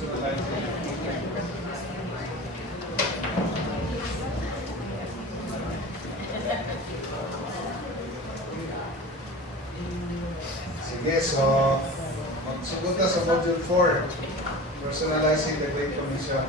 Sige, so magsugot na sa Module 4, Personalizing the Great Commission.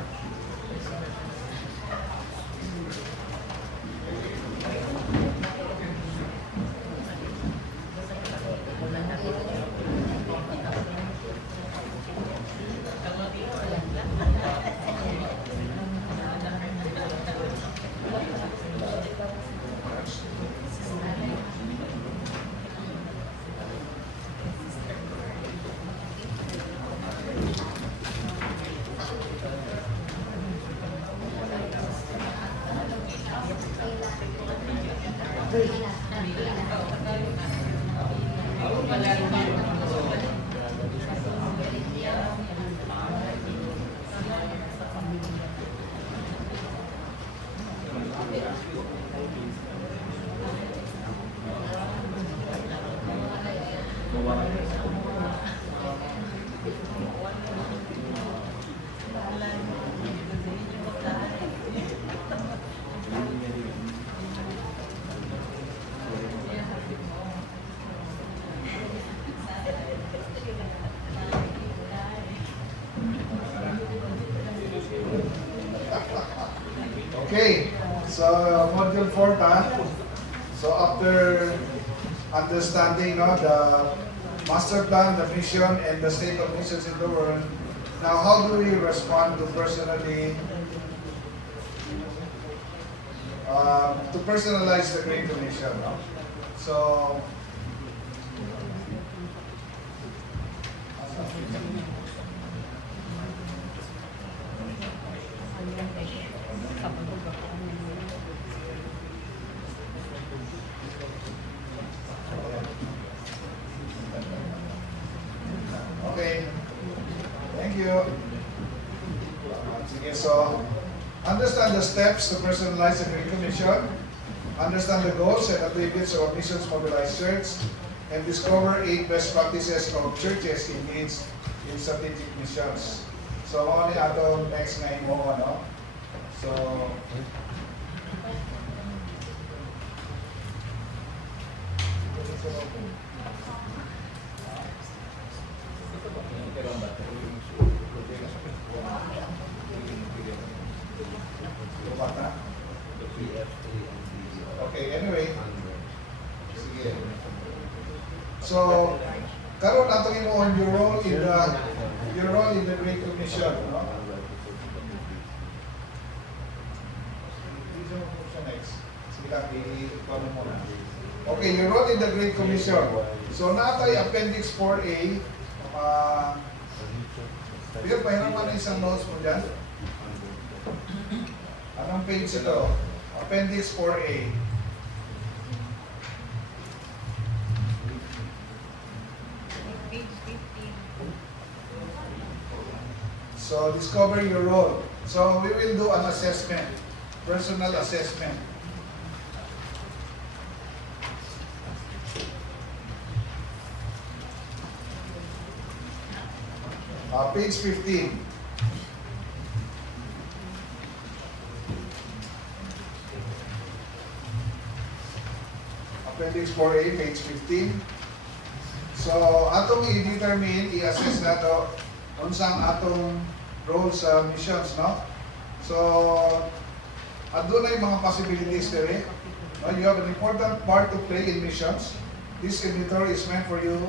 Okay, so Module 4 ta. So after understanding the master plan, the mission, and the state of missions in the world, now how do we respond to personally to personalize the Great Commission? No? So okay, thank you. Sige, so understand the steps to personalize the Great Commission, understand the goals and attributes of missions mobilized church, and discover 8 best practices of churches engaged in strategic missions. So, mga ni ato next ngayon mo, ano? So, okay, anyway. Sige. So, karon atong imo on your role in the Great Commission, no? Sige lang, i-follow mo na. Okay, your role in the Great Commission. So, natay Appendix 4A. Bigyan, pahiram ka na isang notes mo dyan. Anong page ito? Appendix 4A. Page 15. So, discover your role. So, we will do an assessment, personal assessment. Page 15. Appendix 4A, page 15. So, atong i-determine, i-assess na to unsang atong role sa missions, no? So, adunay mga possibilities there. No? You have an important part to play in missions. This inventory is meant for you,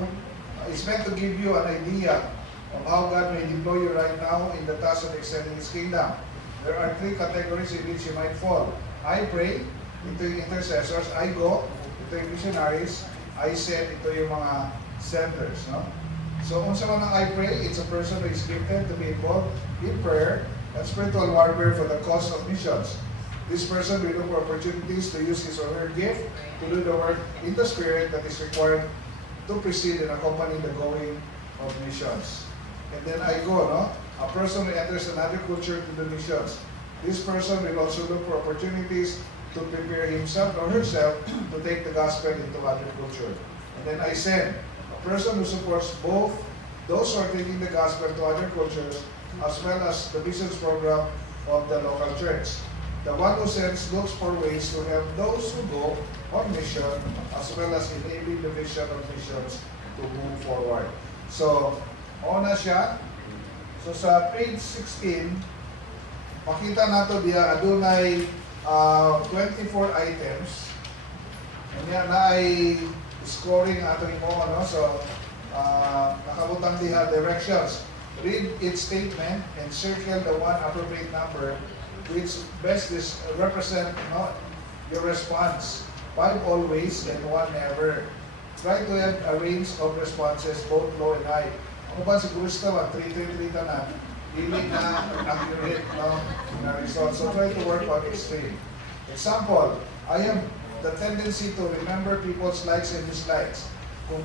is meant to give you an idea of how God may deploy you right now in the task of extending His kingdom. There are 3 categories in which you might fall. I pray, ito yung intercessors. I go, ito yung missionaries. I send, ito yung mga senders. No? So, kung sa mga I pray, it's a person who is gifted to be involved in prayer and spiritual warfare for the cause of missions. This person will look for opportunities to use his or her gift to do the work in the Spirit that is required to precede and accompany the going of missions. And then I go, no? A person who enters another culture to the missions. This person will also look for opportunities to prepare himself or herself to take the gospel into other culture. And then I send a person who supports both those who are taking the gospel to other cultures, as well as the missions program of the local church. The one who sends looks for ways to help those who go on mission, as well as enabling the vision of missions to move forward. So, una siya. So sa page 16, makita nato diya adunay 24 items. Kanya na ay scoring ato mo, ano? So, nakabutang diha directions. Read its statement and circle the one appropriate number which best represent, your response. 5 always and 1 never. Try to have a range of responses, both low and high. Ako ba siguro sa 3-3-3 na, hindi na accurate, na result. So try to work on extreme. Example, I have the tendency to remember people's likes and dislikes. Kung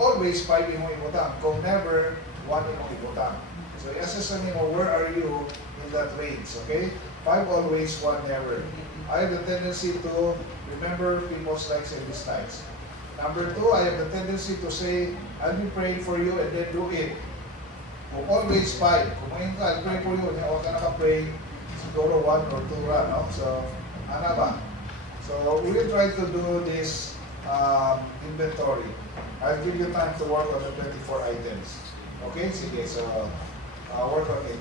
always 5 imong ibutang. Kung never, 1 imong ibutang. So i-assess mo, where are you in that range, okay? 5 always, 1 never. I have the tendency to remember people's likes and dislikes. Number 2, I have the tendency to say, I'll be praying for you and then do it. Kung always 5, kung ngayon ka, I'll pray for you, and huwag ka naka-pray, siguro 1 or 2 ra, no? So, ano ba? So, we will try to do this inventory. I'll give you time to work on the 24 items. Okay? Sige, so, work on it.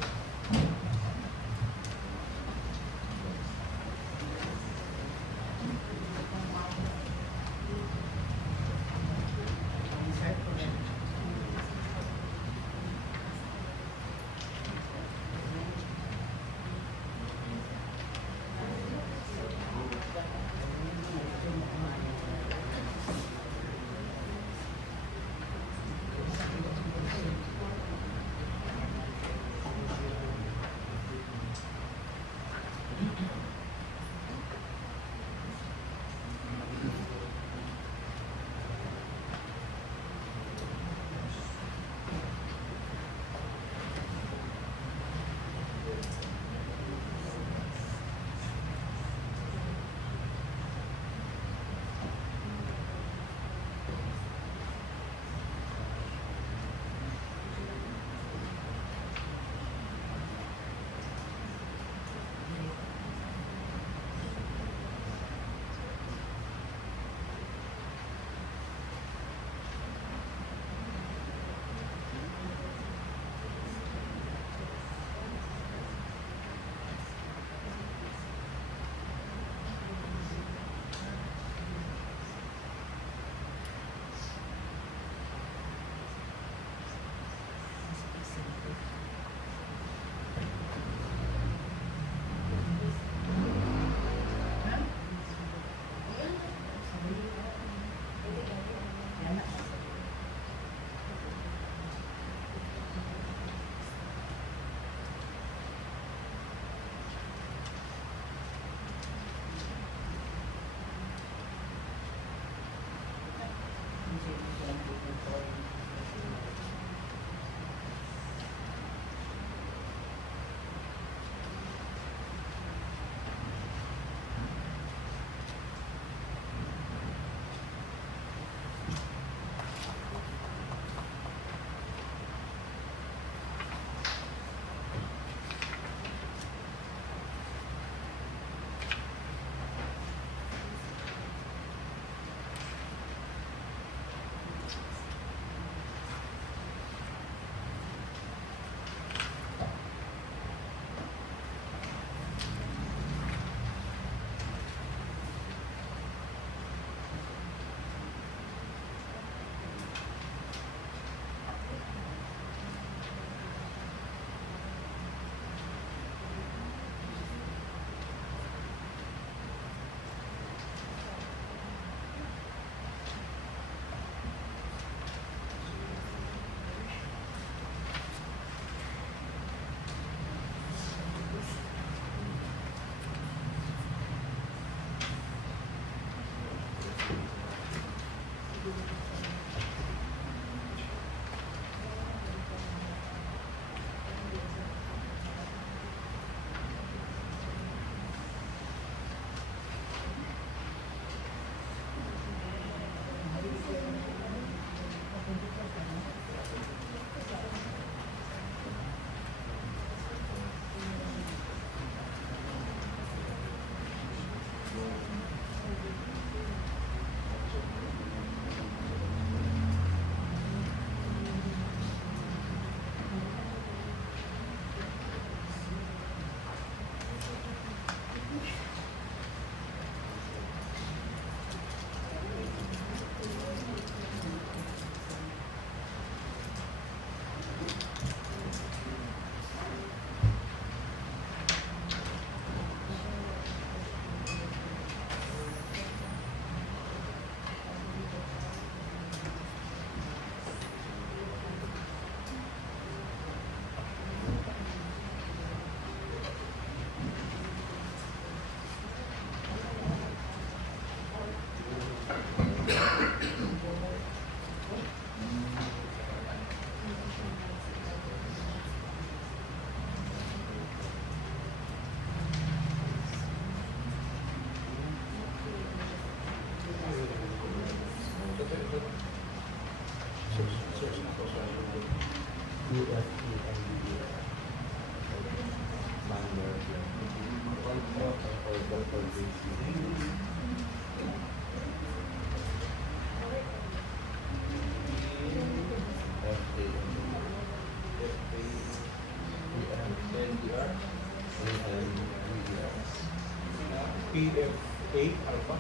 PF8 alpha.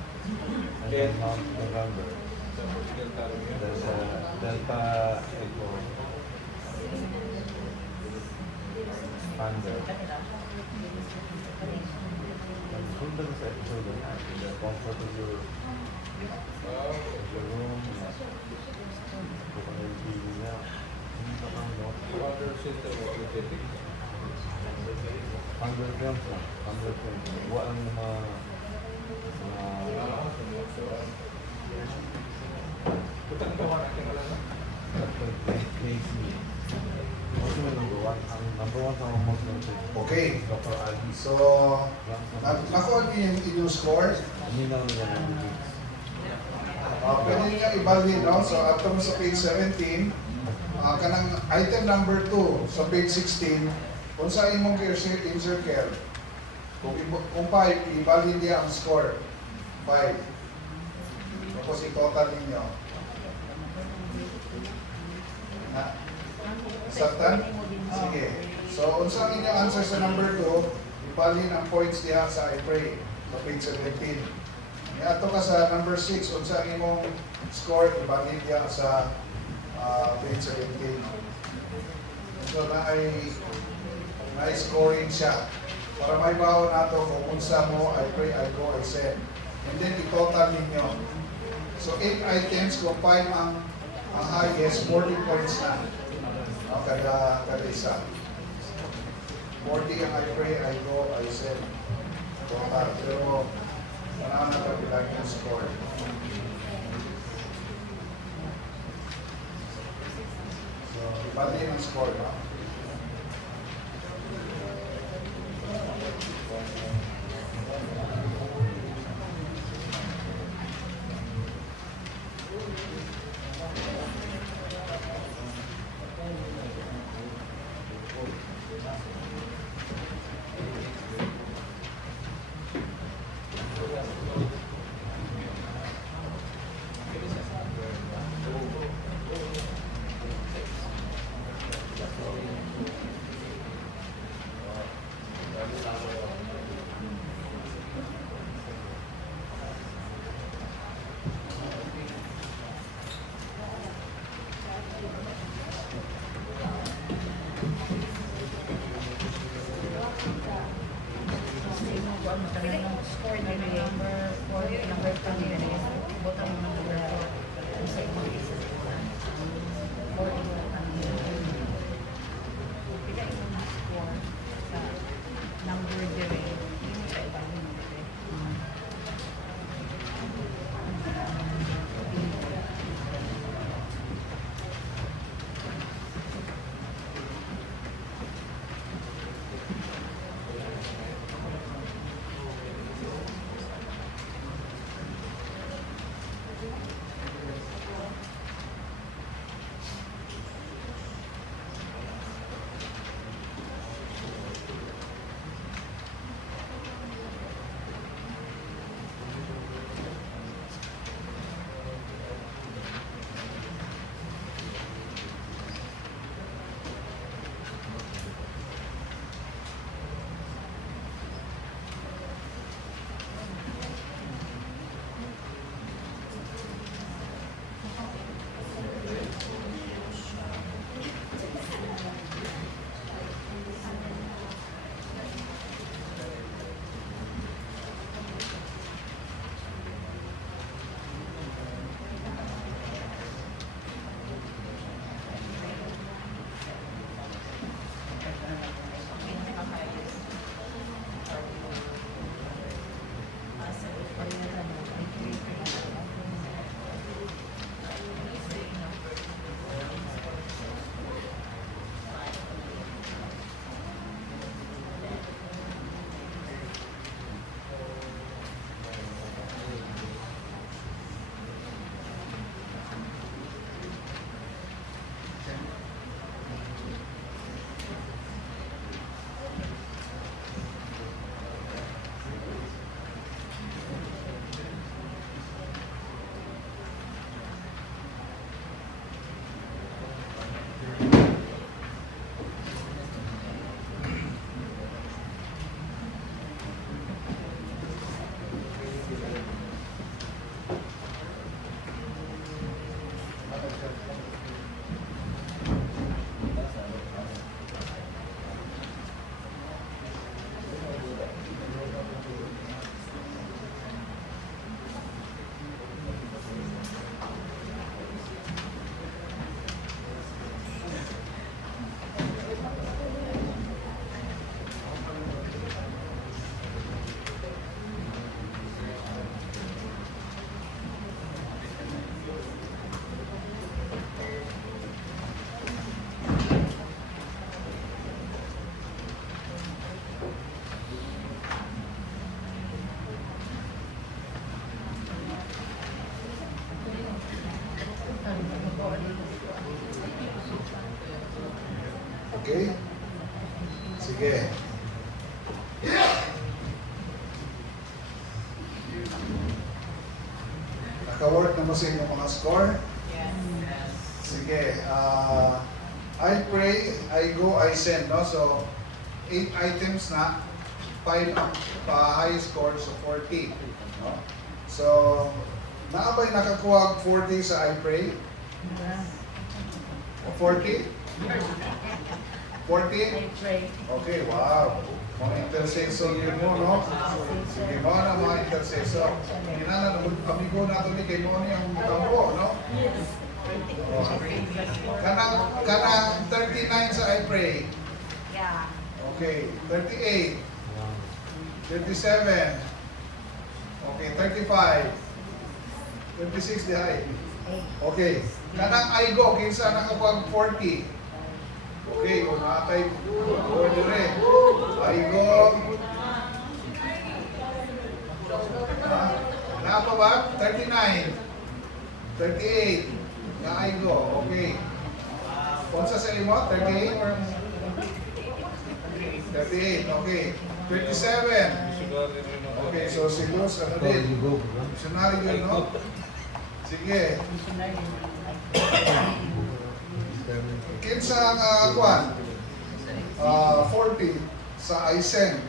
And then November. There's a Delta Echo Thunder. Sundan sa episode na the comfort of your room. Kung yung TV niya, hindi ka pang not. 100 films lang. 100 films. Walang mga number one sa mga most noted. Okay. Dr. Ali. So, nakuha niyo yung inyong score. Minaw nila ng Pwede niyo ibalhin, no? So, atong sa page 17, kanang item number 2 sa page 16, kung sa imong insert care, kung 5, ibalhin niya ang score. 5. Tapos i-total ninyo. Na? Saktan? Sige. So, unsa inyong answer sa number 2, ibalhin ang points niya sa I-pray sa page 17. Ato ka sa number 6, unsa imong score, ibalhin niya sa page 17. So, na scoring siya. Para may baon nato kung unsa mo, I pray, I go, I send. And then, i-total ninyo. So, 8 items, kung 5 ang highest, 40 points na. Kada isa. 40 ang I pray, I go, I send. Total. Pero, wala na kabilang yung score. So, ibalik ang score, no? Score nila number 4, number 2 nila nila. Bottom ng number 4. Ang sa ibang cases. 4 pila yung score sa number dire. Hindi mo sa ibang number. Sige. Naka-work na mo sa inyong mga score? Sige. I pray, I go, I send. No? So, 8 items na. 5 ang high score, so 40. No? So, naabay nakakuha 40 sa I pray? 40? 40? I pray. Okay, wow. Mga intercessor yun mo, no? Sige, mga na mga intercessor. Hinana, amigo nato ni kay mo ang tampo, no? Kanang 39 sa I pray. Yeah. Okay, 38. 37. Okay, 35. 26 di ay. Okay. Kanang I go, kinsa nakapag 40. Okay, kung nakatay, order eh. I go. Napa ba? 39. 38. Na I go. Okay. Kunsa sa imo? 38? 38. Okay. 27. Okay, so si Luz, ano din? Missionary yun, no? Sige. Kinsa ang kwan? 40 sa Aisen.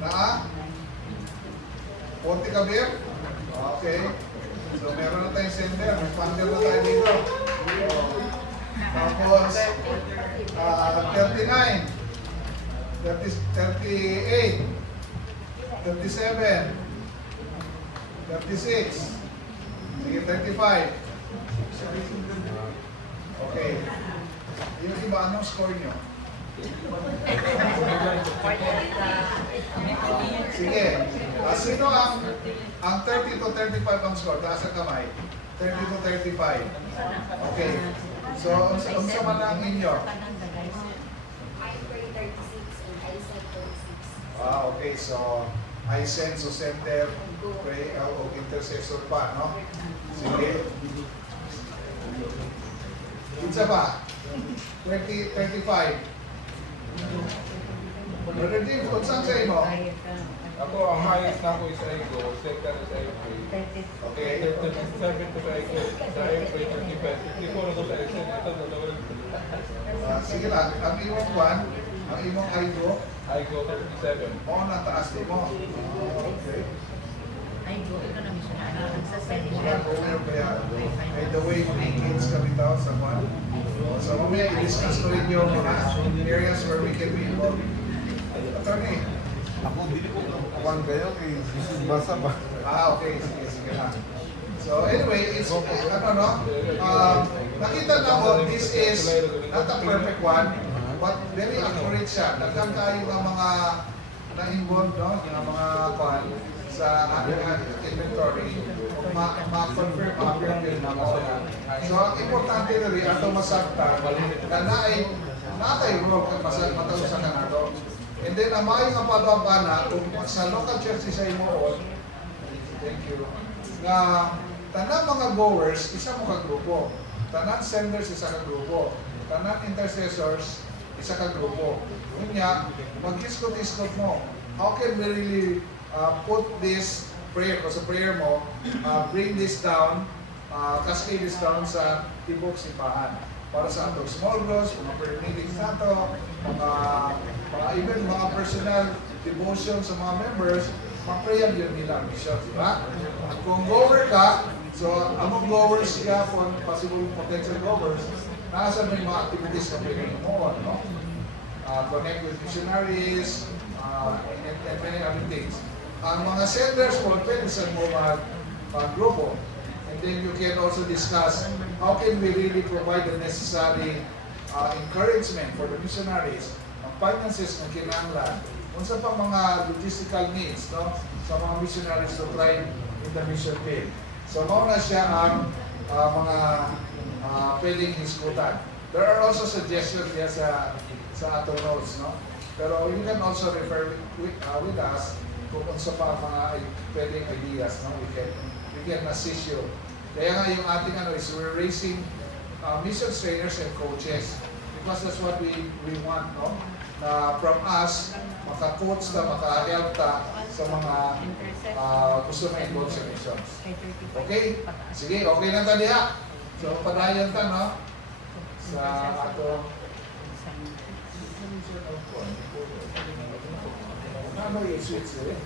Na? 40 ka, Bir? Okay. So, meron na tayong sender. May funder na tayo dito. Tapos, 39. 38. 37. 36. Sige, 35. Okay. Yung iba, anong score nyo? Sige. Sino ang 30 to 35 ang score? Taas ang kamay. 30 to 35. Okay. So, unsa man ang inyo? I pray 36 and I said 36. Okay. So, I send so center, pray, o intercessor pa, no? Sige. Isa pa? 20, 35. Brother Jim, kung saan sa imo? Ako, ang highest na ako is Aigo, second is Aigo. Okay. 37 ko sa Aigo, sa Aigo 35. 54 ako sa Aigo, ito dalawa lang. Sige lang, ang imong kwan, ang imong aigo, Aigo 37. mo na taas din mo. Okay. I go. Ito na missionary. Ang sa Wala ko meron kaya. By the way, may kids kami daw sa kwan. So mamaya i-discuss ko rin yung mga areas where we can be involved. Attorney. Ako, hindi ko kawan kayo kay Jesus Basa ba? Okay, sige lang. So anyway, it's, nakita na mo, this is not a perfect one, but very accurate siya. Nagkang kayo ng mga na-involved, no? Yung mga kwan sa ating inventory, ma-confirm, ma-affirm yung mga ona. So ang importante na rin, ato masakta, na naay role kang matawag sa Kanado. And then, ang mga yung kapadabana, kung sa local church sa imo, thank you, nga tanang mga goers, isa mo ka grupo. Tanang senders, isa ka grupo. Tanang intercessors, isa ka grupo. Kunya, mag-iskot-iskot mo. How can we really put this prayer, kasi prayer mo, bring this down, cascade this down sa tibok simbahan. Para sa atong small groups, mga prayer meetings nato, even mga personal devotion sa mga members, mag-prayer yun nila ang mission, di ba? Kung goer ka, so among goers ka, kung possible potential goers, nasa may mga activities na pwede mo, no? Connect with missionaries, and many other things. Ang mga senders po, pwede sa mga grupo. And then you can also discuss how can we really provide the necessary encouragement for the missionaries, ang finances na kinahanglan, kung sa pang mga logistical needs, no, sa mga missionaries to thrive in the mission field. So, mauna siya ang mga pwedeng hiskutan. There are also suggestions here sa ato notes, no? Pero you can also refer with us kung sa pa mga pwedeng ideas, no? We can assist you. Kaya nga yung ating is we're raising mission trainers and coaches. Because that's what we want, no? Na from us, maka-coach ta, maka-help ta sa mga gusto ma-involve sa missions. Okay? Sige, okay na ta diha. So, padayon ta, no? Sa ato. Ano yung switch eh?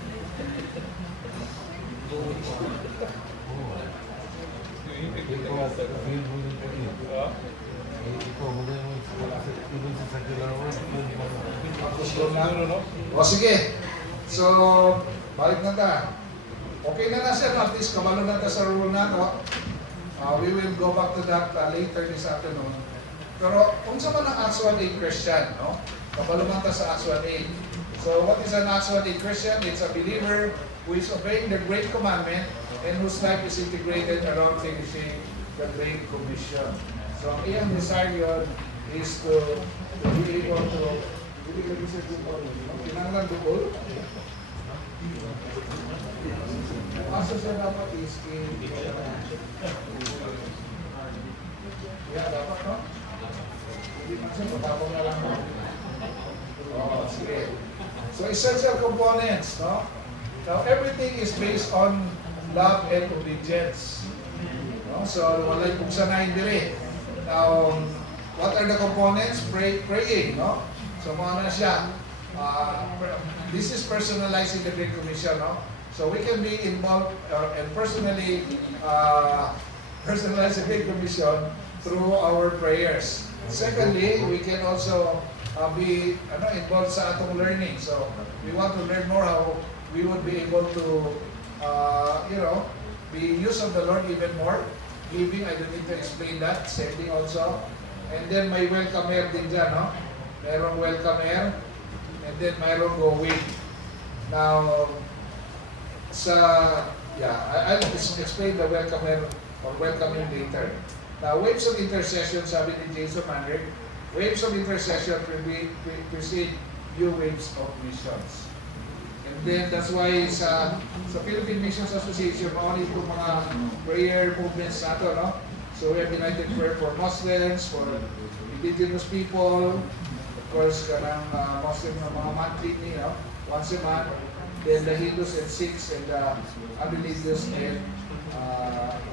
Ikaw, no? O sige. So, balik na ta. Okay na siya, at least kabalo na ta sa rule na to. We will go back to that later this afternoon. Pero kung sa man ang actual aid Christian, no? Kabalo man ta sa actual aid. So what is an actual aid Christian? It's a believer who is obeying the Great Commandment and whose life is integrated around finishing the Great Commission. So ang iyang desire yun is to be able to kinanglan dukol. Asa siya dapat is dapat, no? Hindi man siya, matapang na lang. Oh, sige. So, essential components, no? Now, everything is based on love and obedience. No? So, walay kung sanayin dire. Now, what are the components? Praying, no? So, mga na siya. This is personalizing the Great Commission, no? So, we can be involved and personally personalize the Great Commission through our prayers. Secondly, we can also be involved sa atong learning. So, we want to learn more how we would be able to, be use of the Lord even more. Giving, I don't need to explain that. Sending also. And then may welcomer din dyan, no? Merong welcomer. And then mayroong go with. Now, I'll explain the welcomer or welcoming later. Now, waves of intercession, sabi ni Jason Manrick, waves of intercession precede new waves of missions. And then, that's why sa Philippine Missions Association, mauni itong mga prayer movements nato, no? So, we have united prayer for Muslims, for indigenous people, of course, kanang Muslim na mga monthly, once a month. Then the Hindus and Sikhs and the unreligious and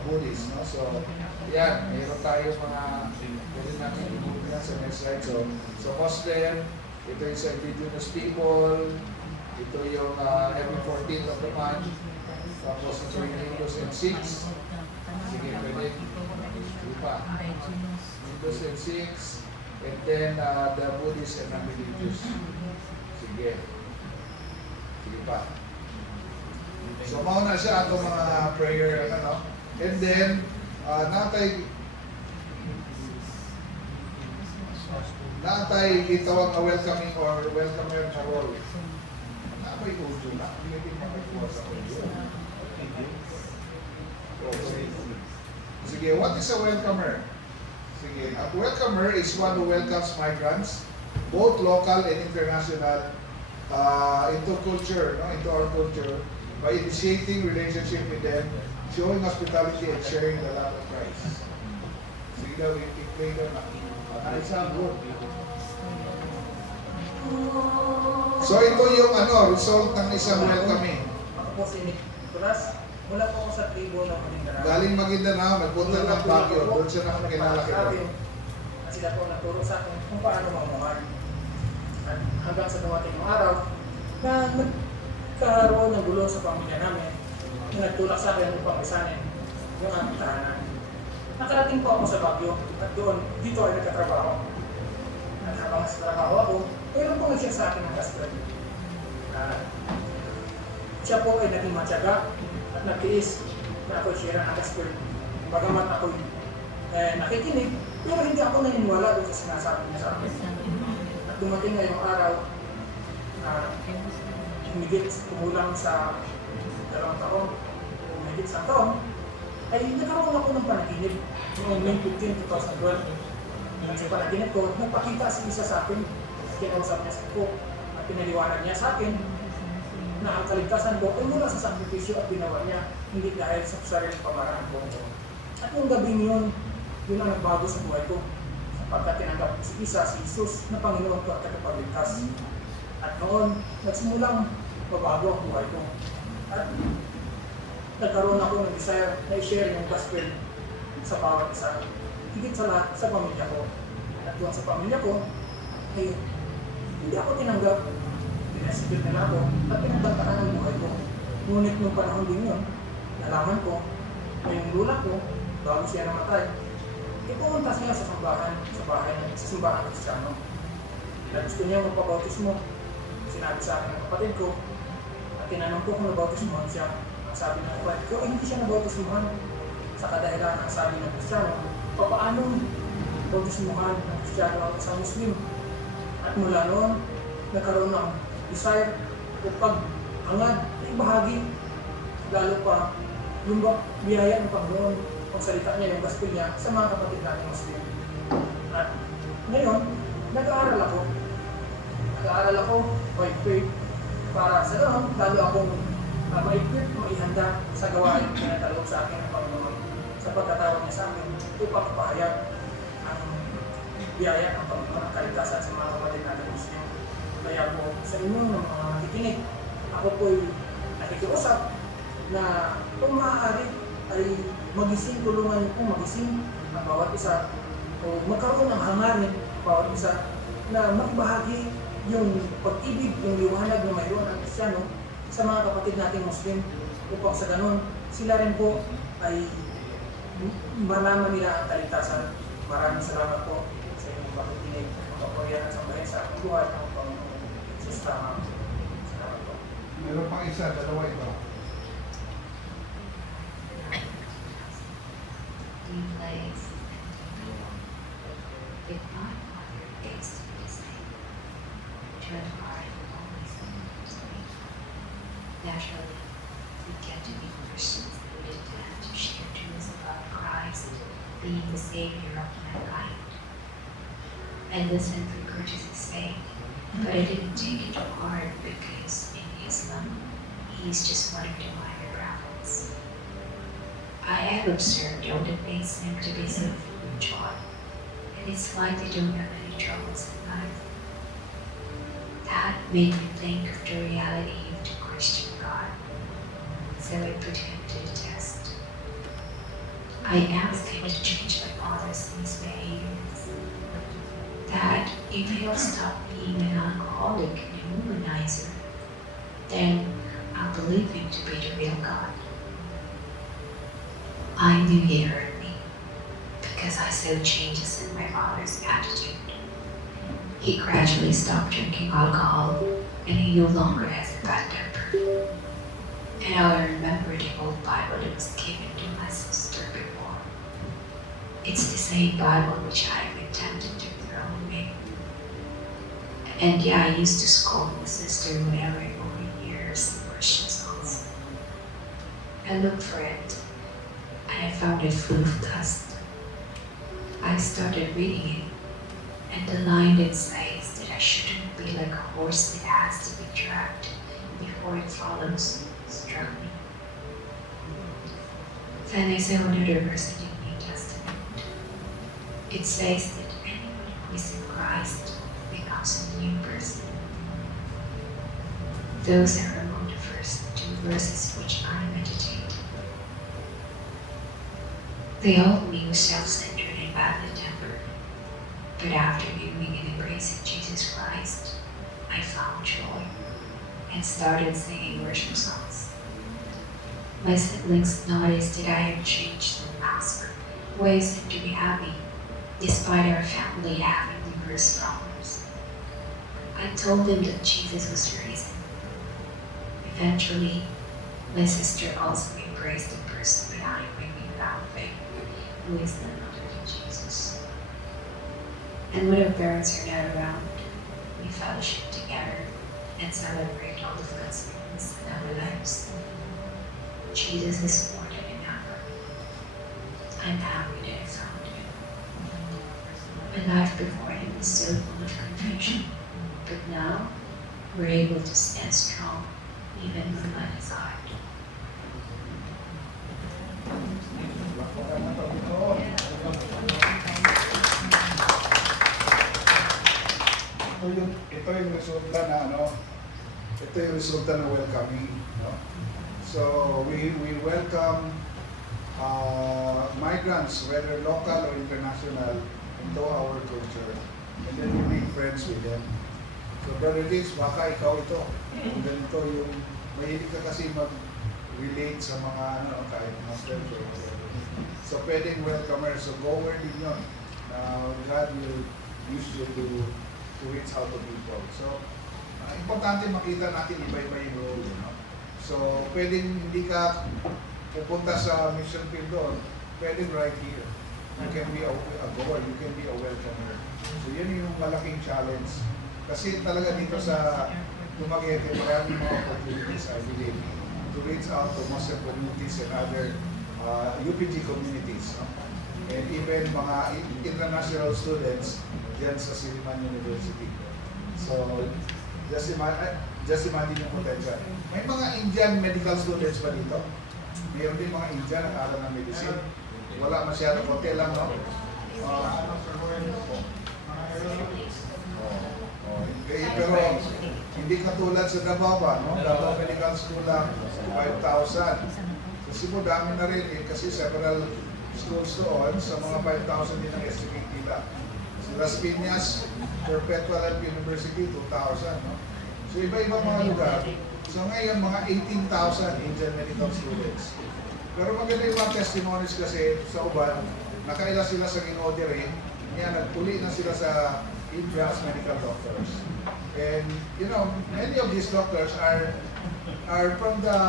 Buddhists, no? So, yan, mayroon tayo mga pwede natin i-move na sa next slide. So Muslim, ito yung sa indigenous people, ito yung every 14th of the month, tapos ito yung Hindus and Sikhs. Sige, pwede. Sige pa. Hindus and Sikhs, and then the Buddhists and unreligious. Sige. Sige pa. So, mauna siya itong mga prayer, and then, natay itawag na welcoming or welcomer na role. Ako'y ujo na. Hindi natin makakuha sa ujo. Sige, what is a welcomer? Sige, a welcomer is one who welcomes migrants, both local and international, into culture, into our culture, by initiating relationship with them, showing hospitality and sharing the love of Christ. Sige daw, i-play daw na. Ay, sound good. So ito yung result ng isang welcoming. Ako po si Nick Turas. Mula po ako sa tribo ng Maguindanao. Galing Maguindanao, nagpunta ng Baguio, doon siya nakakilala kayo. Sila po nagturo sa akin kung paano mamuhay. At hanggang sa dumating ng araw, na nagkaroon ng gulo sa pamilya namin, na nagtulak sa akin upang isanin yung aming tahanan. Nakarating po ako sa Baguio at doon, dito ay nagkatrabaho. At habang sa trabaho ako, mayroon po siya sa akin ng kasbred. Siya po ay naging matyaga at nagtiis na ako'y share ng kasbred. Bagamat ako'y nakikinig, pero hindi ako naniniwala doon sa sinasabi niya sa akin. At dumating ngayong araw, humigit kumulang sa 2 taon, humigit sa taon, ay nagkaroon ako ng panaginip noong May 15, 2012. Sa panaginip ko, nagpakita si isa sa akin, kinausap niya sa ko, at pinaliwanag niya sa akin na ang kaligtasan ko ay mula sa sakripisyo at ginawa niya, hindi dahil sa sariling pamaraan ko. At yung gabing yun ang nagbago sa buhay ko. pagka tinanggap ko si Isa, si Jesus, na Panginoon ko at tagapagligtas. At noon, nagsimulang mabago ang buhay ko. At nagkaroon ako ng desire na i-share yung gospel sa bawat isa. Higit sa lahat, sa pamilya ko. At doon sa pamilya ko, ay hindi ako tinanggap. Pinasipil nila ako at pinagbantaan ang buhay ko. Ngunit nung panahon din yun, nalaman ko na yung lula ko, bago siya namatay, pumunta siya sa simbahan ng Kristiyano. Na gusto niya magpabautismo. Sinabi sa akin ng kapatid ko, at tinanong ko kung nabautismohan siya. Ang sabi ng kapatid ko, hindi siya nabautismohan. Sa kadahilan ang sabi ng Kristiyano, paano bautismohan ng Kristiyano ang isang Muslim? At mula noon, nagkaroon ng desire o pag-hangad na ibahagi, lalo pa yung biyaya ng Panginoon, ang salita niya, yung gospel niya sa mga kapatid natin Muslim. At ngayon, nag-aaral ako by faith para sa lalo akong ma-equip, maihanda sa gawain na natalog sa akin ng Panginoon sa pagkatawag niya sa akin upang pahayag ang biyaya ng Panginoon, ang kaligtasan sa mga kapatid natin Muslim. Kaya po sa inyo ng mga nakikinig, ako po'y nakikiusap na kung maaari ay tulungan niyo po magising ang bawat isa o magkaroon ng hangarin bawat isa na magbahagi yung pag-ibig, yung liwanag na mayroon ang Kristiyano sa mga kapatid nating Muslim upang sa ganun sila rin po ay malaman nila ang kaligtasan. Maraming salamat po sa inyong pakikinig. Magpapurihan at sambahin sa aking buhay ng Panginoon. Salamat po. Meron pang isa, dalawa ito. Place if not on your face to be seen, turn hard and always naturally, we get to be Christians that intend to share truths about Christ being the Savior of mankind. I listened for Curtis's sake, but I didn't take it to heart because in Islam, he's just one of the minor prophets. I have observed all the things seem to be so spiritual, and it's like they don't have any troubles in life. That made me think of the reality of the Christian God, so I put him to the test. I asked him to change my father's misbehaviors, that if he'll stop being an alcoholic and a womanizer, then I'll believe him to be the real God. I knew he heard me because I saw changes in my father's attitude. He gradually stopped drinking alcohol and he no longer has a bad temper. And I remember the old Bible that was given to my sister before. It's the same Bible which I have attempted to throw away. And yeah, I used to scold my sister whenever I overhear some Christian songs. I looked for it. And I found it full of dust. I started reading it, and the line that says that I shouldn't be like a horse that has to be dragged before it follows struck me. Then I saw another verse in the New Testament. It says that anyone who is in Christ becomes a new person. Those are among the first two verses which I meditate. They all knew self-centered and badly tempered, but after viewing and embracing Jesus Christ, I found joy and started singing worship songs. My siblings noticed that I had changed in past ways to be happy, despite our family having numerous problems. I told them that Jesus was the reason. Eventually, my sister also embraced the person behind my newfound faith, who is none other than Jesus. And when our parents are not around, we fellowship together and celebrate all of God's goodness in our lives. Jesus is more than enough. I'm happy that I found him. My life before him was so full of confusion, but now we're able to stand strong even when life is hard. yung resulta na ito yung resulta ng welcoming. No? So we welcome migrants, whether local or international, into our culture. And then we make friends with them. So Brother Vince, baka ikaw ito. Kung ganito yung, mahilig ka kasi mag-relate sa mga kahit Muslims or whatever. So pwedeng welcomer, so goer din yun. God will use you to reach out to people. So importante makita natin iba-iba yung role. So pwedeng hindi ka pupunta sa mission field doon, pwedeng right here. You can be a goer, you can be a welcomer. So yun yung malaking challenge. Kasi talaga dito sa Dumaguete, maraming mga opportunities, I believe, to reach out to Muslim communities and other UPG communities. No? And even mga international students dyan sa Silliman University. So, just imagine yung potential. May mga Indian medical students ba dito? Mayroon din mga Indian nag-aaral ng medicine. Wala masyadong hotel lang, no? Pero hindi katulad sa Davao ba, no? Davao Medical School lang, 5,000. Kasi mo dami na rin kasi several schools doon, sa mga 5,000 din ang estimate nila. Sa Las Piñas, Perpetual University, 2,000, no? So iba-iba mga lugar. So ngayon, mga 18,000 Indian medical students. Pero maganda yung mga testimonies kasi sa uban, nakaila sila sa Ginoo rin, kaya nagpuli na sila sa India's medical doctors. And many of these doctors are from the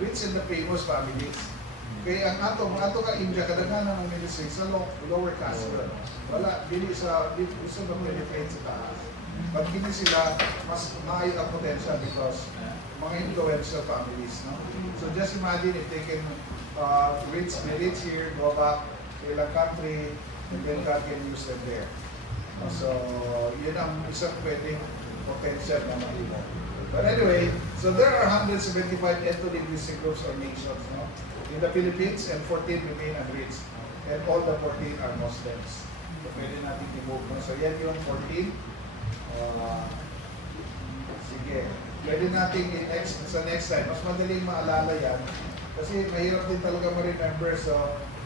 rich and the famous families. Kaya ang ato ka India, kadaghanan ng medicine sa lower caste. Wala, dili sa mag-penetrate sa taas. But hindi sila mas maayo ang potential because mga influential families. No? So just imagine if they can reach here, go back to ilang country, and then God can use them there. So yun ang isang pwedeng potential na mahimo. But anyway, so there are 175 ethno-linguistic groups or nations in the Philippines, and 14 remain unreached. And all the 14 are Muslims. So pwede natin i-move. No? So yan yung 14. Sige. Pwede natin sa next time. Mas madaling maalala yan. Kasi mahirap din talaga ma-remember. So,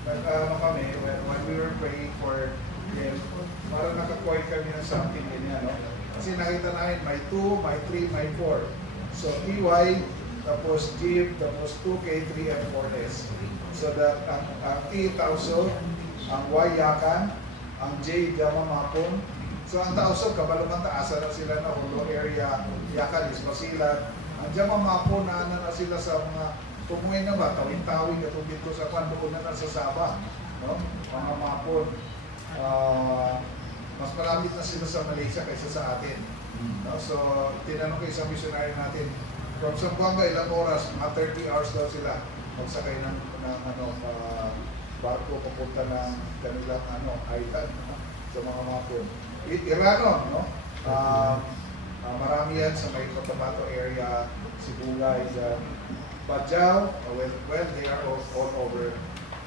kami, when we were praying for them, parang nakakoy kami ng something ganyan, no? Kasi nakita namin, may 2, may 3, may 4. So, TY, tapos Jeep, tapos 2K, 3, and 4S. So, ang T, Tauso, ang Y, Yakan, ang J, Jama, Mapon. So, ang Tauso, kabalungan taasan na sila na Hulo area, Yakan is Basilan. Ang Jama, Mapon, na sila sa mga tumuhin na ba, tawin-tawin, katulad ko sa kwan, doon na sa Sabah, no? Mga Mapon. Mas malapit na sila sa Malaysia kaysa sa atin. No? So, tinanong ko isang missionary natin, from Zamboanga, ilang oras, mga 30 hours daw sila magsakay ng barko papunta ng kanilang island, no? Sa mga Mapon. Irano, no? Marami yan sa may Cotabato area, Sibugay, Badjao, well, they are all over.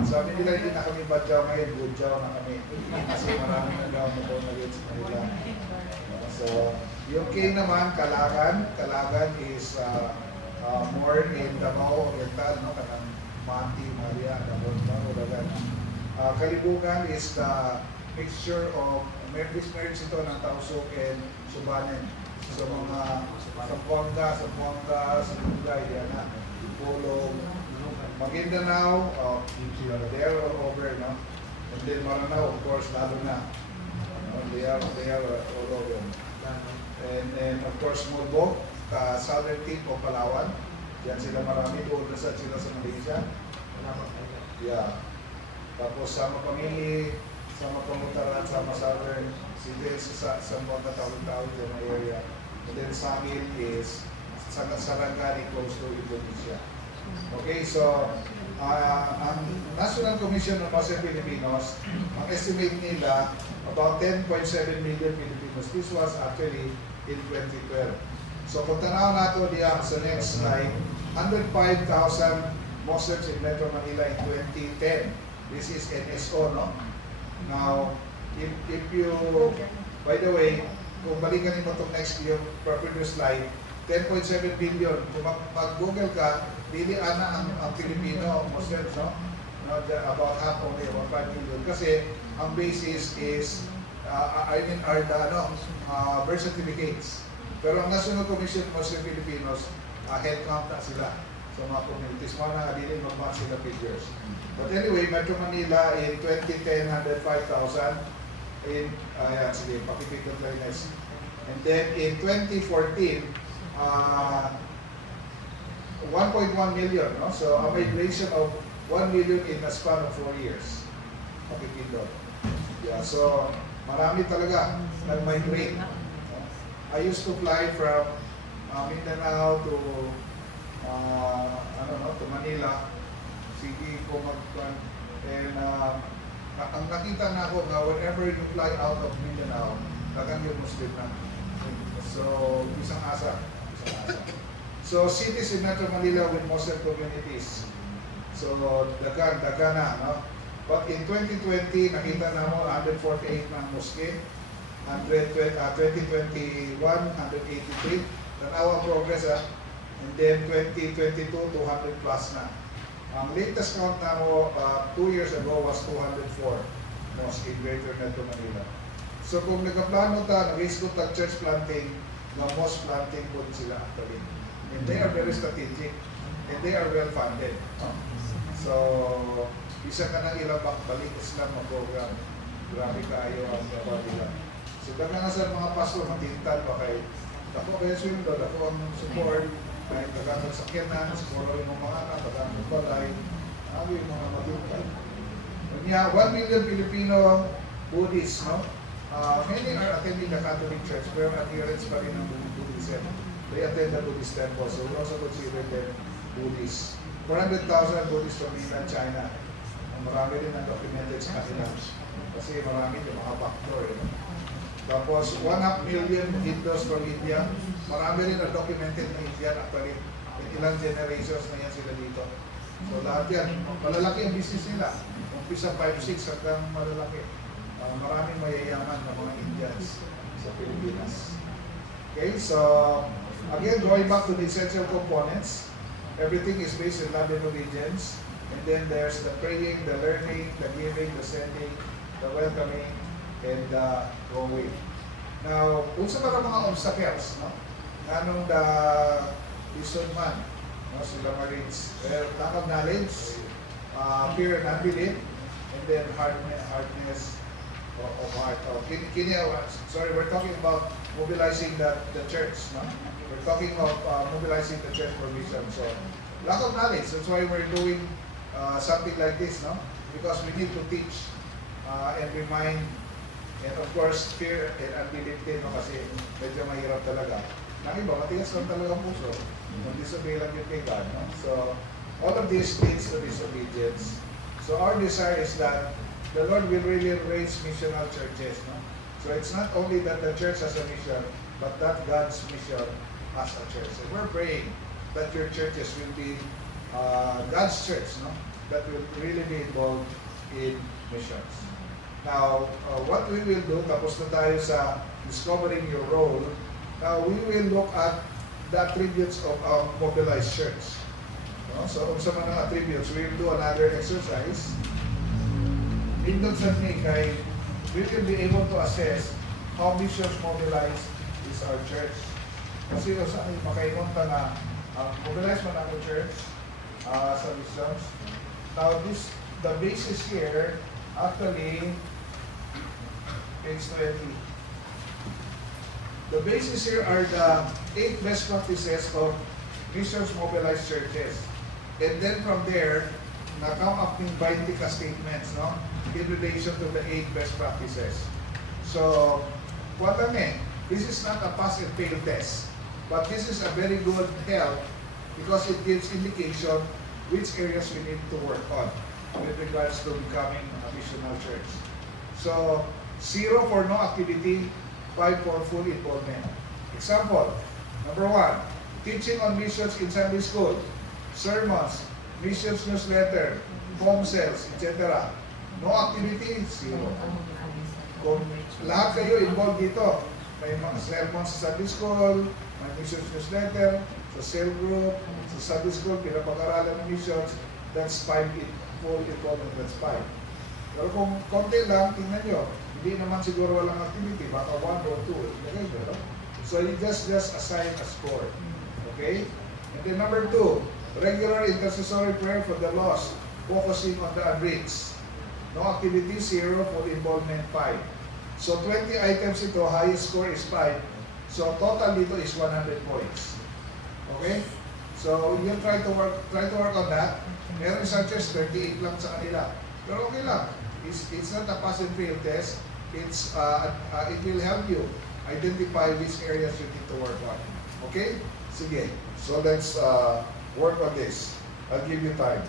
Sabi nila hindi na kami Badjao ngayon, Budjao na kami. Kasi marami na daw na doon na sa kanila. So, yung K naman, Kalagan. Kalagan is more in Davao Oriental, no? Kanang Mati, Maria, Davao, Dagan. Kalibugan is the mixture of marriage ito ng Tausok and Subanen. So, mga Zamboanga, Sibugay, yan na. Pulong, Maguindanao, they are all over, no? And then Maranao, of course, lalo na. They are all over. And then, of course, Mulbo, southern tip of Palawan. Diyan sila marami, doon na sila sa Malaysia. Yeah. Tapos sama Pamili, sama Pamutaran, sama southern cities, sa mga tawid-tawid sa mga area. And then Samil is Sarangani, close to Indonesia. Okay, so ang National Commission of Muslim Filipinos, ang estimate nila about 10.7 million Filipinos. This was actually in 2012. So kung tanaw nato diyan sa next slide, 105,000 Muslims in Metro Manila in 2010. This is NSO, no? Now, if you, by the way, kung balikan mo itong next yung previous slide, 10.7 billion. Kung mag-Google ka, dili ana ang Filipino Muslims, no? About half only, about 5 million. Kasi ang basis is, are the birth certificates. Pero ang National Commission of Muslim Filipinos, head count na sila sa mga communities. Mga nakadili mag-match sila figures. But anyway, Metro Manila in 2010, 105,000. Ayan, sige, pakipikot lang next. And then in 2014, 1.1 million, no? So a migration of 1 million in a span of 4 years. Pakipikot. Yeah, so marami talaga nag-migrate. I used to fly from Mindanao to to Manila. Sige ko and ang nakita na ako na whenever you fly out of Mindanao, tagang yung Muslim na. So, isang asa. So, cities in Metro Manila with Muslim communities. So, dagan na, no? But in 2020, nakita na mo 148 ng mosque. 2021, 183. Tanawa progress, And then 2022, 200 plus na. Ang latest count na mo 2 years ago was 204 mosque in Greater Metro Manila. So kung nagkaplano ta, nag-isco ta church planting, na mosque planting po sila actually. And they are very strategic and they are well funded. No? So, isa ka nang ilang balik Islam na program. Grabe kayo ang gawa nila. So, daga nga sa mga pastor, matintal pa kay ako kaya swim doon, ako ang support, ay tagatag sakyanan, siguro yung mga anak, tagatag balay, ako yung mga matintal. Kanya, 1 million Filipino Buddhists, no? Many are attending the Catholic Church, pero adherents pa rin ng Buddhism. They attend the Buddhist temple, so we also consider them Buddhists. 400,000 Buddhists from mainland China. Marami rin ang documented sa kanila. Kasi marami yung mga factor. Tapos 1.5 million Hindus from India. Marami rin ang documented na Indian actually. Ilang generations na yan sila dito. So lahat yan. Malalaki ang business nila. Umpisa 5-6 hanggang malalaki. Maraming mayayaman na mga Indians sa Pilipinas. Okay, so again, going back to the essential components, everything is based in love and obedience. And then there's the praying, the learning, the giving, the sending, the welcoming, and the going. Now, kung sa mga obstacles, no? Anong the reason man, no? Sila marines, lack of knowledge, fear and unbelief, and then hardness of heart. Sorry, we're talking about mobilizing the church, no? We're talking about mobilizing the church for mission. So, lack of knowledge. That's why we're doing something like this, no? Because we need to teach and remind, and of course, fear and unbelief din, no? Kasi medyo mahirap talaga. Nang iba, matigas lang talaga ang puso. Kung disobey lang yung kay God, no? So, all of this leads to disobedience. So, our desire is that the Lord will really raise missional churches, no? So, it's not only that the church has a mission, but that God's mission as a church. So, we're praying that your churches will be God's church, no? That will really be involved in missions. Now, what we will do, tapos na tayo sa discovering your role, now we will look at the attributes of a mobilized church. No? So, sa mga attributes, we will do another exercise. Indon sa kay we will be able to assess how missions mobilized is our church. Kasi sa makaingon ta na mobilize man ang church sa missions. Now the basis here actually page 20. The basis here are the 8 best practices of missions mobilized churches. And then from there, na-come up ng 20 statements, no? In relation to the 8 best practices. So, what I mean, this is not a pass and fail test, but this is a very good help because it gives indication which areas we need to work on with regards to becoming a missional church. So, 0 for no activity, 5 for full involvement. Example, number 1, teaching on missions in Sunday school, sermons, missions newsletter, home sales, etc. No activity, 0. Kung lahat kayo involved dito, may mga sermon sa Sunday School, may missions newsletter, sa cell group, sa Sunday School, pinapag-aralan ng missions, that's 5 in full involvement, that's 5. Pero kung konti lang, tingnan nyo, hindi naman siguro walang activity, baka 1 or 2, ilagay nyo, no? So you just assign a score, okay? And then number 2, regular intercessory prayer for the lost, focusing on the unreached. No activity, 0, full involvement, 5. So 20 items ito, highest score is 5. So total dito is 100 points. Okay? So you try to work on that. Meron isang church, 38 lang sa kanila. Pero okay lang. It's not a pass and fail test. It will help you identify which areas you need to work on. Okay? Sige. So let's work on this. I'll give you time.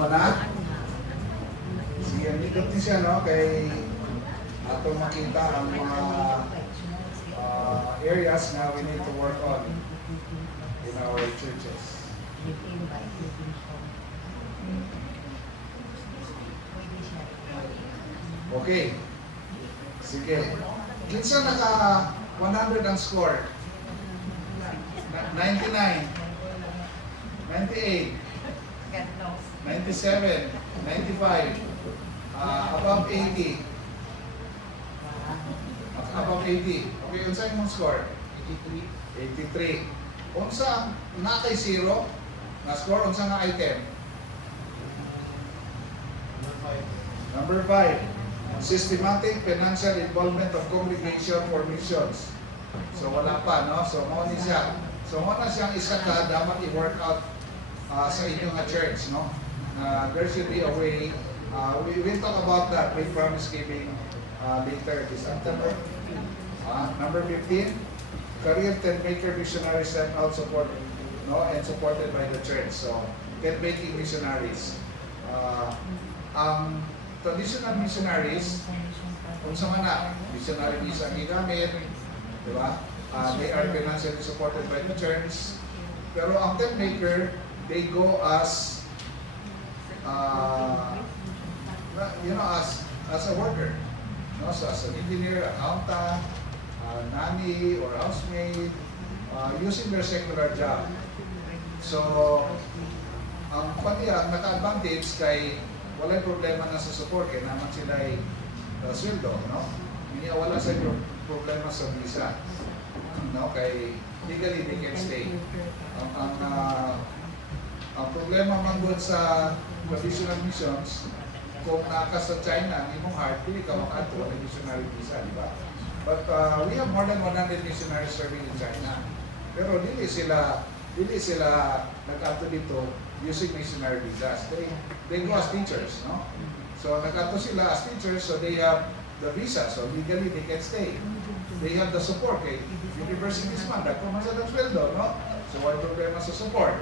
pa na? Sige, likot niya siya, no? Kay ato makita ang mga areas na we need to work on in our churches. Okay. Sige. Kinsa naka 100 ang score? 99, 98, 97, 95, above 80. Above 80. Okay, unsa imong score? 83. Unsa na kay 0 na score, unsa nga item? Number 5. Systematic financial involvement of congregation for missions. So wala pa, no? So mo ni siya. So mo na siyang isa ka dapat i-work out sa inyong church, no? There should be a way. We will talk about that with promise giving later this afternoon. Number 15, career tent maker missionaries sent out support, no, and supported by the church. So tent making missionaries. Ang traditional missionaries, kung sa mana, missionary visa ang gigamit, di ba? They are financially supported by the church. Pero ang tent maker, they go as as a worker, no? So as an engineer, accountant, nanny or housemaid, using their secular job. So ang naka-advantage kay walay problema na sa support kay naman sila ay sweldo, no? Hindi wala sa problema sa visa, no? Kay legally they can stay. Ang problema man doon sa traditional missions, kung naka sa China, ang imong heart, pili ka makato ng missionary visa, di ba? But we have more than 100 missionaries serving in China. Pero dili sila nag-ato dito using missionary visas. They go as teachers, no? So nag-ato sila as teachers, so they have the visa, so legally they can stay. They have the support kay universities man, dagko man sa sweldo, no? So why problema sa support?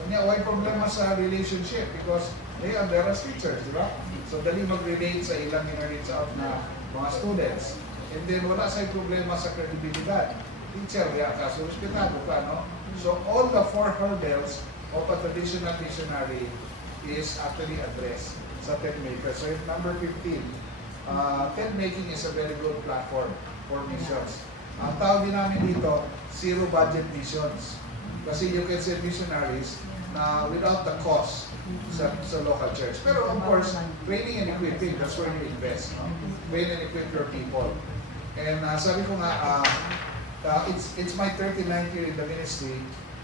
Kanya why problema sa relationship because they are there as teachers, di ba? So dali mag-relate sa ilang in-reach out na mga students. And then wala sa problema sa credibilidad. Teacher, ya ka, so respetado ka, no? So all the 4 hurdles of a traditional missionary is actually addressed sa tent maker. So if number 15, tent making is a very good platform for missions. Ang tawag din namin dito, zero budget missions. Kasi you can send missionaries na without the cost sa local church. Pero of course, training and equipping, that's where you invest. No? Train and equip your people. And sabi ko nga, it's my 39th year in the ministry.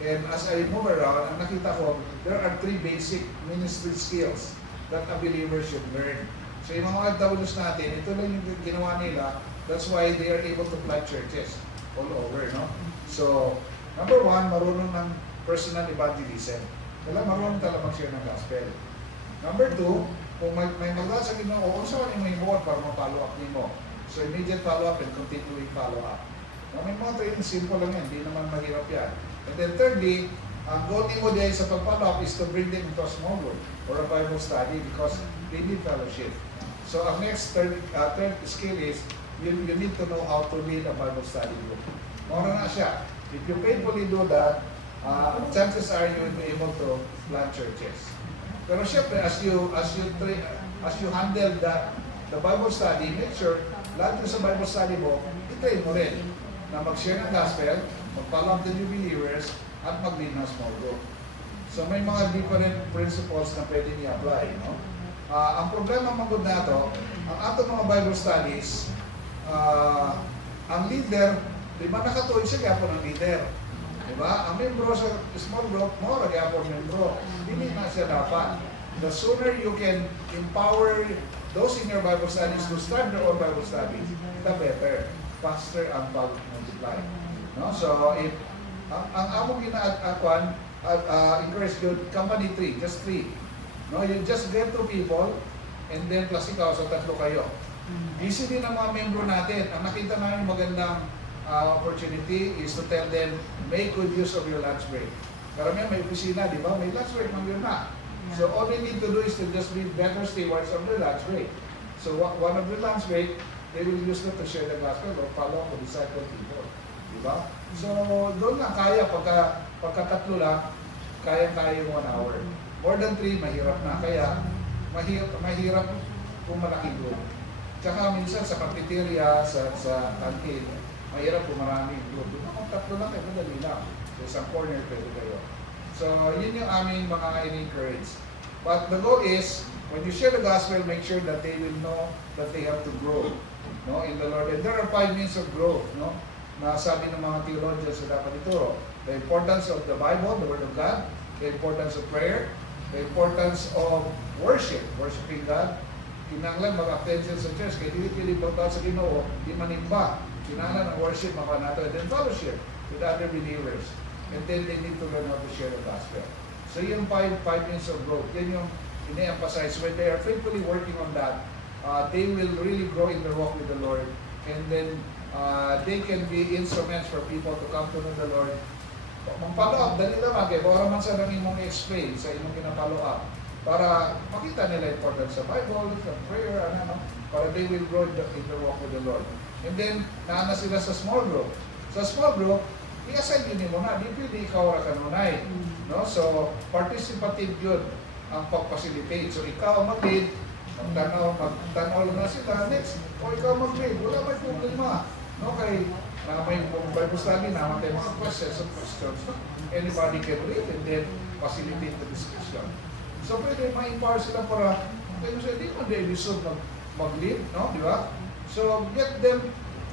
And as I move around, ang nakita ko, there are 3 basic ministry skills that a believer should learn. So yung mga OFWs natin, ito lang yung ginawa nila. That's why they are able to plant churches all over, no? So, number 1, marunong ng personal evangelism. Kaya marunong talaga mag-share ng gospel. Number 2, kung may magdala sa Ginoo, kung saan mo imuot para ma-follow up nimo. So, immediate follow-up and continuing follow-up. Now, may mga training, simple lang yan. Hindi naman mahirap yan. And then thirdly, ang goal nimo diyan sa pag-follow up is to bring them into a small group or a Bible study because they need fellowship. So, ang next third skill is you need to know how to lead a Bible study group. Mora na siya. If you faithfully do that, chances are you will be able to plant churches. Pero syempre, as you handle the Bible study, make sure lahat yung sa Bible study mo, i-train mo rin na mag-share ng gospel, mag-follow up the new believers, at mag-lead ng small group. So may mga different principles na pwede ni-apply, no? Ang problema magod na ito, ang ato mga Bible studies, ang leader, di ba nakatuloy siya kaya po ng leader? Di ba? Ang membro sa small group, mo kaya po membro. Hindi na siya dapat. The sooner you can empower those in your Bible studies to start their own Bible studies, the better. Faster ang pag-multiply. No? So, if ang among gina-akuan, encourage you, company 3, just 3. No? You just get 2 people, and then plus ikaw, so 3 kayo. Busy din ang mga membro natin. Ang nakita namin magandang opportunity is to tell them, make good use of your lunch break. Karamihan may opisina, di ba? May lunch break, man yun na. So all they need to do is to just be better stewards of their lunch break. So one of the lunch break, they will use that to share the gospel or follow or disciple people. Diba? So doon lang kaya, pagka tatlo lang, kaya-kaya yung 1 hour. More than 3, mahirap na. Kaya mahirap kung malaking group. Tsaka minsan sa cafeteria, sa canteen, mahirap kung maraming group. Kung tatlo lang kayo, madali lang. So isang corner pwede kayo. So yun yung aming mga in-encourage. But the goal is, when you share the gospel, make sure that they will know that they have to grow, no, in the Lord. And there are 5 means of growth, no, na sabi ng mga theologians na dapat ituro. The importance of the Bible, the Word of God, the importance of prayer, the importance of worshiping God. Kinanglan mag-attention sa church, kaya dili bangtaw sa Ginoo, di manimba. Kinanglan ang worship, maka nato, and then fellowship with other believers. And then they need to learn how to share the gospel. So yung 5 means of growth, yan yung ini-emphasize. When they are faithfully working on that, they will really grow in their walk with the Lord. And then they can be instruments for people to come to know the Lord. Mag-follow up, dali naman, kaya baka man sa nang imong explain sa imong kinapollow up para makita nila importance sa Bible, sa prayer, para they will grow in their walk with the Lord. And then, naana sila sa small group. Sa small group, i-assign yun mo na, di pwede ikaw ra kanunay. No? So, participative yun ang pag-facilitate. So, ikaw mag-lead, magtanaw na sila, next, o ikaw mag-lead, wala may problema. No? Kay, may Bible study na, may mga questions. Anybody can read and then facilitate the discussion. So, pwede ma-empower sila para, di mo na mag-lead, no? Di ba? So, get them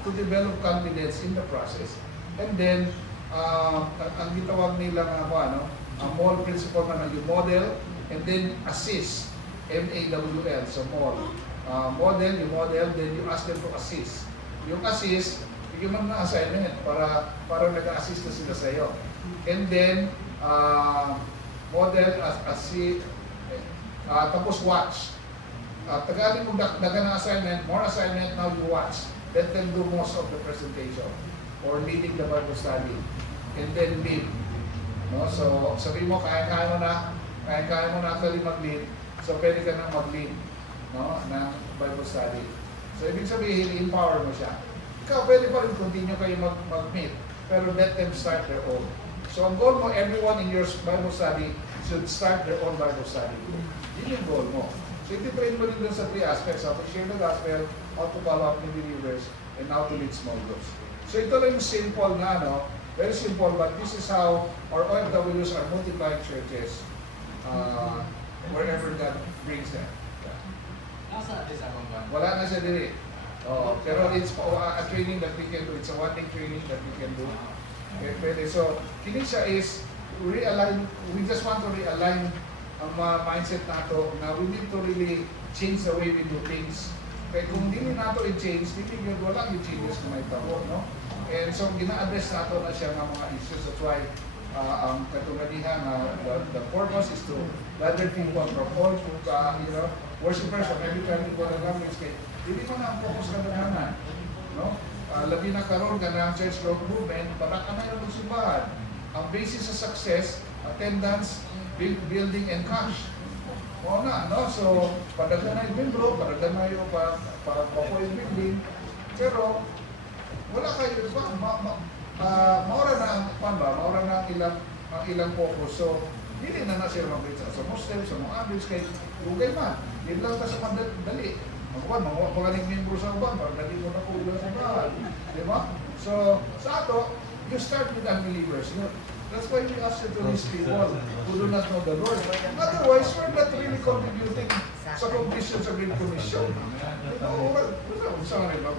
to develop confidence in the process. And then, ang gitawag nila ang MAWL principle na yung model, and then assist, MAWL, so MAWL. Model, you model, then you ask them to assist. Yung assist, bigyan mo na assignment para nag-assist na sila sa iyo. And then, model, assist, tapos watch. Tagalin mo daga ng assignment, more assignment, now you watch. Let them do most of the presentation or leading the Bible study. And then lead. No? So, sabi mo, kaya-kaya mo na actually mag-lead. So, pwede ka nang mag-lead, no, ng Bible study. So, ibig sabihin, empower mo siya. Ikaw, pwede pa rin continue kayo mag-meet, pero let them start their own. So, ang goal mo, everyone in your Bible study should start their own Bible study. Yun yung goal mo. So, iti-train mo rin dun sa 3 aspects, how to share the gospel, how to follow up with believers, and how to lead small groups. So, ito lang yung simple na, very simple, but this is how our OFWs are multiplying churches wherever God brings them. Wala na siya dili. Pero it's a training that we can do. It's a one-day training that we can do. Okay, pwede. So, kini siya is realign. We just want to realign ang mindset nato na we need to really change the way we do things. Kaya kung hindi nato i-change, hindi yun, wala yung changes na may tao, no? And so, gina-address nato na siya ng mga issues. That's why, ang katuladihan, the purpose is to gather people from all, worshipers of every country, every language. Kaya, hindi mo na ang focus ka na no? Labi na karoon ka na ang church growth movement, para ka na yung simbahan. Ang basis sa success, attendance, building, and cash. Oo na, no? So, padagan na yung membro, padagan na yung yung building, pero, wala kayo, diba? Maura na ang ilang focus. So, hindi na siya mag-reach sa Muslim, sa mga Andres, kay Lugay man. Hindi lang sa madali. Magaling membro sa uban, para dali mo na po ulan sa bahay. Diba? So, sa ato, you start with unbelievers. That's why we ask you to these people who do not know the Lord. Otherwise, we're not really contributing sa completion sa Great Commission. Saan rin ba?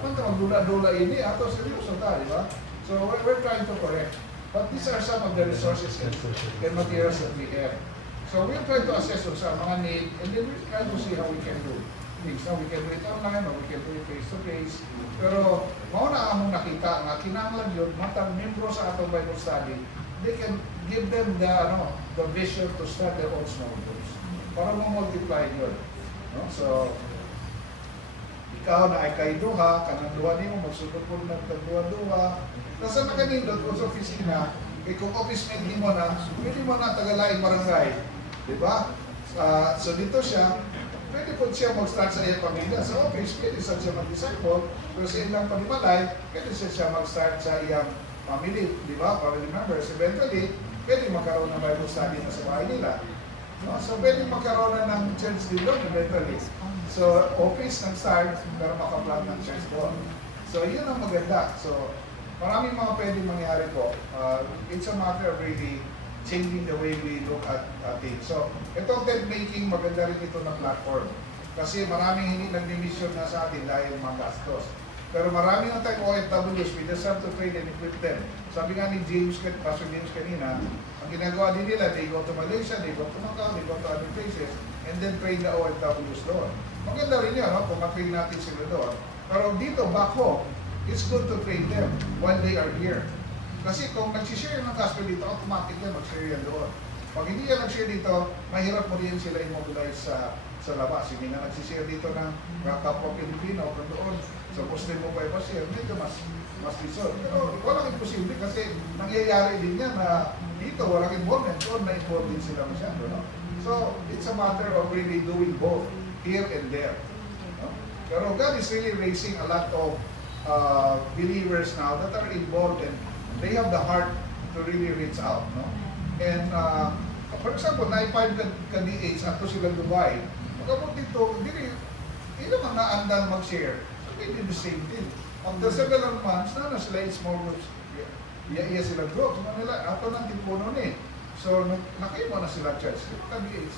Magdula-dula ini, ato seryoso tayo, di ba? So, we're trying to correct. But these are some of the resources and materials that we have. So, we're trying to assess sa mga need, and then we're trying to see how we can do things. Now, we can do it online, or we can do it face-to-face. Pero, mauna among nakita nga, kinanglan yun, matang membro sa atong Bible study, they can give them the vision to start their own small groups. Para mo-multiply yun. No? So, ikaw na ay kay duha, kanang duha ni mo, magsunod po ng duha-duha. Nasa na kanindot, kung sa opisina, kung office mate ni mo na, pwede mo na tagalaing barangay. Di ba? So dito siya, pwede po siya mag-start sa iyang pamilya. Sa office, pwede siya mag-disciple, pero sa ilang panimalay, pwede siya mag-start sa iyang family. Di ba? Family members. Eventually, pwede magkaroon ng Bible study na sa bahay nila. No? So pwede magkaroon na ng church din doon eventually. So office nag-start, pero makaplan ng church doon. So yun ang maganda. So maraming mga pwedeng mangyari po. It's a matter of really changing the way we look at things. So itong tent making, maganda rin ito na platform. Kasi maraming hindi nag-mission na sa atin dahil mga gastos. Pero marami na tayong OFWs, we just have to train and equip them. Sabi nga ni Pastor James kanina, ang ginagawa din nila, they go to Malaysia, they go to Macau, they go to other places, and then train the OFWs doon. Maganda rin yan, no? Kung ma-train natin sila doon. Pero dito, back home, it's good to train them while they are here. Kasi kung nag-share ng gospel dito, automatic yan, mag-share yan doon. Pag hindi yan nag-share dito, mahirap mo rin sila immobilize sa labas. Hindi na nag-share dito ng kapwa Pilipino, kung doon, sa Muslim mo pa i-share, medyo mas lisod. Pero walang imposible kasi nangyayari din yan na dito walang involvement, doon na-involve din sila masyado. No? So, it's a matter of really doing both, here and there. No? Pero God is really raising a lot of believers now that are involved and they have the heart to really reach out. No? And for example, na-5 ka-DH ato sila Dubai, magkabot dito, hindi naman naandan mag-share. So they did the same thing. After several months, na sila in small groups. Iya sila groups. Nila, ato ng tipuno ni. So, nakaimo na sila church. Ka-DH.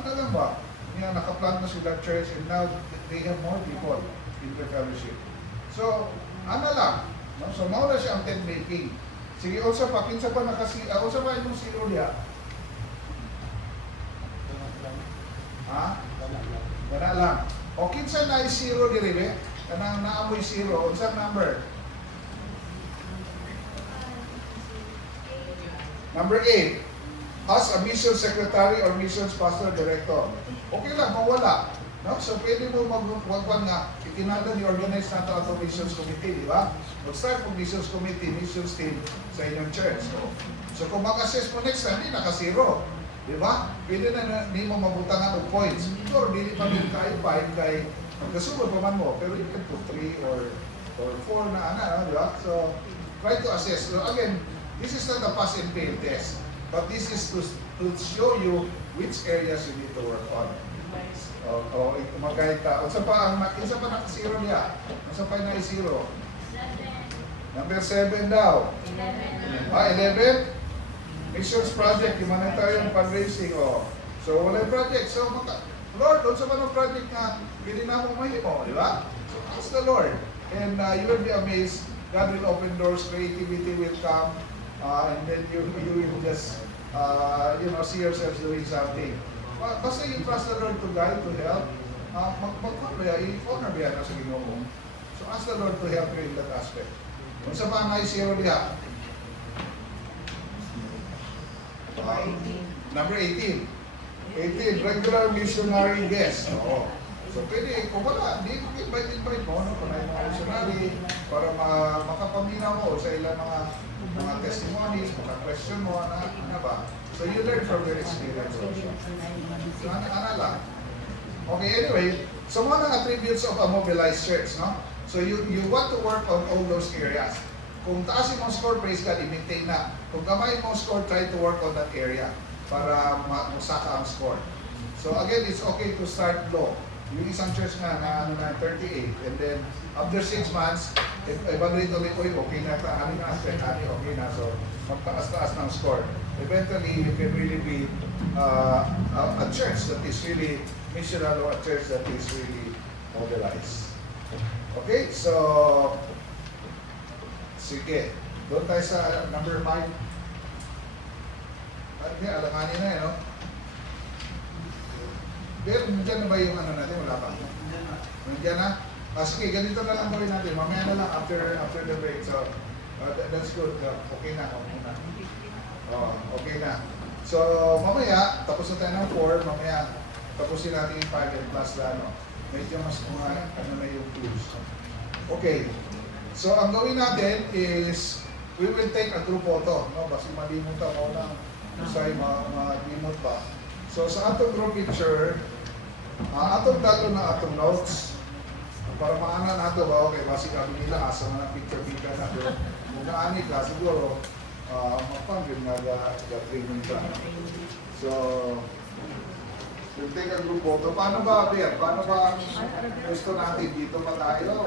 Ano lang ba? Nakaplan na sila church and now they have more people in the fellowship. So, ano lang. No? So, mauna siya ang tent making. Sige, also pa, kinsa pa also pa yung zero niya. Ha? Wala lang. O kinsa na zero di rin, kanang naamoy zero, unsa number? Number 8. As a mission secretary or missions pastor director. Okay lang, kung wala. No? So, pwede mo magwagwan nga, itinanda ni-organize natin ang missions committee, di ba? Mag-start ng missions committee, missions team sa inyong church. So, kung mag-assess mo next time, hindi naka-zero. Di ba? Pwede na hindi mo mabutangan ng points. Or, hindi pa din kayo 5 kay magkasunod pa man mo. Pero you can put 3 or 4 na di ba? So, try to assess. So, again, this is not a pass and fail test. But this is to show you which areas you need to work on. O mag-guide ka. Unsa pa naka-zero niya? Unsa pa na-zero? Number 7 daw. 11? Missions project, humanitarian fundraising. So, wala yung project. So, Lord, unsa pa ng project na pili na mo mahimo, di ba? So, ask the Lord. And you will be amazed. God will open doors, creativity will come, and then you will just, see yourselves doing something. Basta you trust the Lord to guide, to help, i-honor biya na sa Ginoo. So ask the Lord to help you in that aspect. Kung sa pa na-zero diha? Number 18. 18, regular missionary guest. Oo. So pwede, kung wala, di mo invite mo, kung ay mga missionary, para makapaminaw mo sa ilang mga testimonies, mga question mo, ano ba? So you learn from their experience also. So ano lang. Okay, anyway, so mga attributes of a mobilized church, no? So you want to work on all those areas. Kung taas yung score, praise God, i-maintain na. Kung kamay mo score, try to work on that area para masaka ang score. So again, it's okay to start low. Yung isang church nga na 38, and then after 6 months, evaluate ulit, okay na ito, okay na. So magtaas-taas ng score. Eventually, you can really be a church that is really missional or a church that is really mobilized. Okay, so sige, doon tayo sa number 5. Alanganin na no? Pero nandiyan na ba yung ano natin? Wala pa. Nandiyan na? Sige, ganito na lang gawin natin. Mamaya na lang after the break. So, that's good. Okay na. Okay na. So, mamaya, tapos na tayo ng 4. Mamaya, tapusin natin yung 5 and plus na ano. Medyo mas ano na yung tools. Okay. So, ang gawin natin is, we will take a group photo. No? Basta malimutan ko lang. Kasi malimot pa. So sa atong group picture, atong dalo na atong notes para maanan nato ba okay basi kami nila asa man ang picture na do. Kung naani ka siguro mapangin nga ga training ka. So yung take a group photo, paano ba, Bea? Paano ba gusto natin dito pa tayo?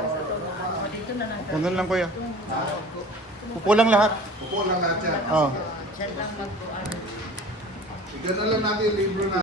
Punan lang kuya. Ha? Upo lang lahat. Upo lang natin. Oh. Sige na lang natin yung libro na